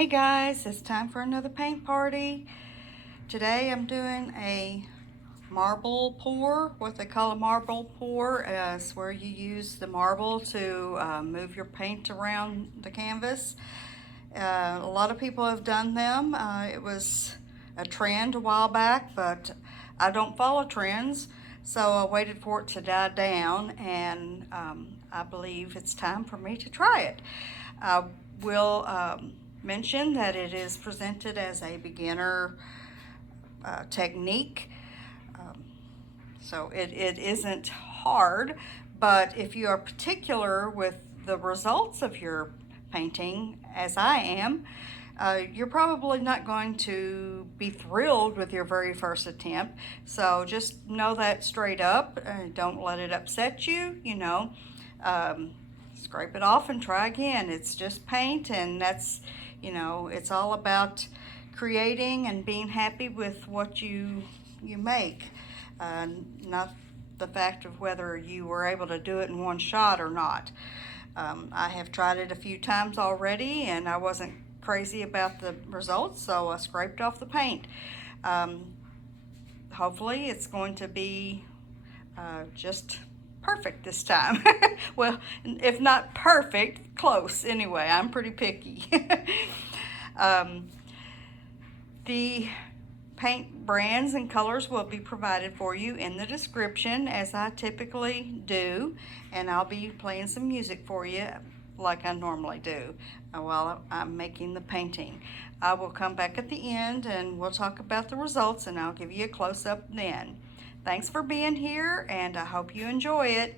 Hey guys, it's time for another paint party. Today I'm doing a marble pour. What they call a marble pour is where you use the marble to move your paint around the canvas. A lot of people have done them. It was a trend a while back, but I don't follow trends, so I waited for it to die down, and I believe it's time for me to try it. I will mention that it is presented as a beginner technique, so it isn't hard, but if you are particular with the results of your painting, as I am, you're probably not going to be thrilled with your very first attempt. So just know that straight up. Don't let it upset you, scrape it off and try again. It's just paint, and that's, it's all about creating and being happy with what you make, not the fact of whether you were able to do it in one shot or not. I have tried it a few times already, and I wasn't crazy about the results, so I scraped off the paint. Hopefully it's going to be just perfect this time. Well, if not perfect, close anyway. I'm pretty picky. The paint brands and colors will be provided for you in the description, as I typically do, and I'll be playing some music for you like I normally do while I'm making the painting. I will come back at the end and we'll talk about the results, and I'll give you a close-up then. Thanks for being here, and I hope you enjoy it.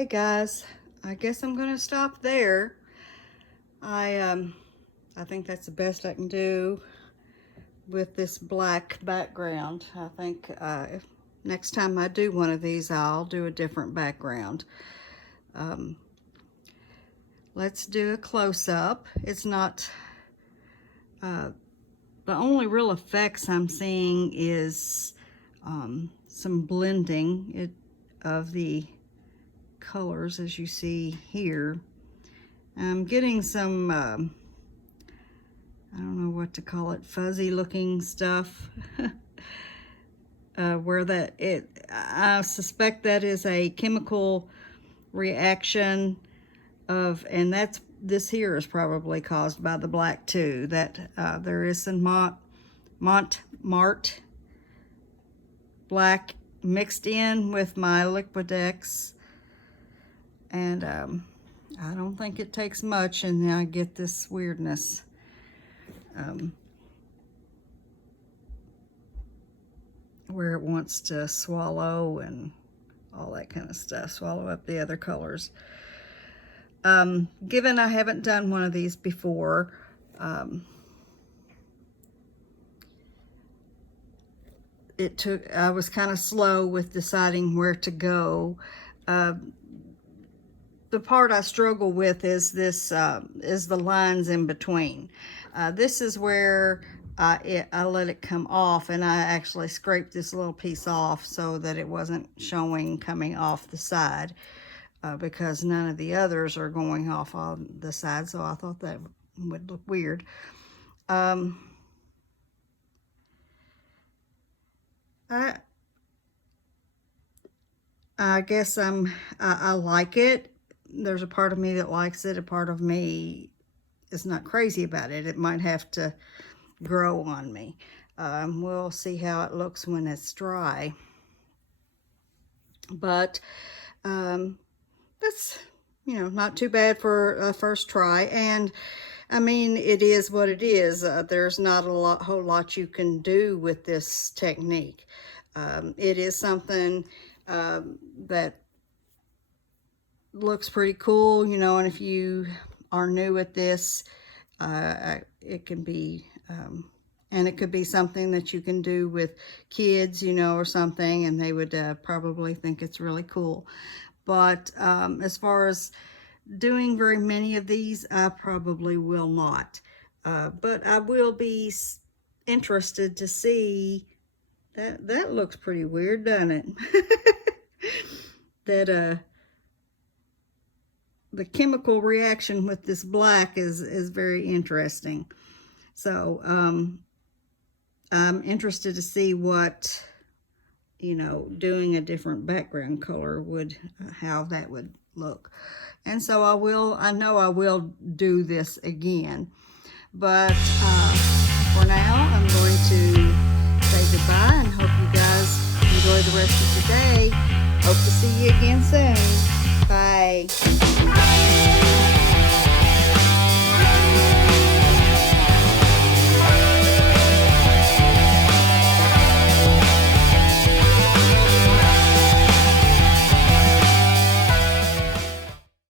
Okay guys, I guess I'm gonna stop there. I think that's the best I can do with this black background. I think if next time I do one of these, I'll do a different background. Let's do a close-up. It's not, the only real effects I'm seeing is some blending of the colors, as you see here. I'm getting some, I don't know what to call it, fuzzy looking stuff. Where I suspect that is a chemical reaction of, and this here is probably caused by the black too, that there is some Marte black mixed in with my Liquitex, and I don't think it takes much, and I get this weirdness. Where it wants to swallow and all that kind of stuff, swallow up the other colors. Given I haven't done one of these before, I was kind of slow with deciding where to go. The part I struggle with is this, is the lines in between. This is where I let it come off, and I actually scraped this little piece off so that it wasn't showing coming off the side, because none of the others are going off on the side, so I thought that would look weird. I guess I like it. There's a part of me that likes it. A part of me is not crazy about it. It might have to grow on me. We'll see how it looks when it's dry. But that's, you know, not too bad for a first try. And I mean, it is what it is. There's not a whole lot you can do with this technique. It is something that looks pretty cool, you know, and if you are new at this, it can be, and it could be something that you can do with kids, you know, or something, and they would probably think it's really cool. But as far as doing very many of these, I probably will not. But I will be interested to see, that looks pretty weird, doesn't it? That the chemical reaction with this black is very interesting. So I'm interested to see what, you know, doing a different background color would, how that would look. And so I know I will do this again. But for now, I'm going to say goodbye and hope you guys enjoy the rest of the day. Hope to see you again soon. Bye.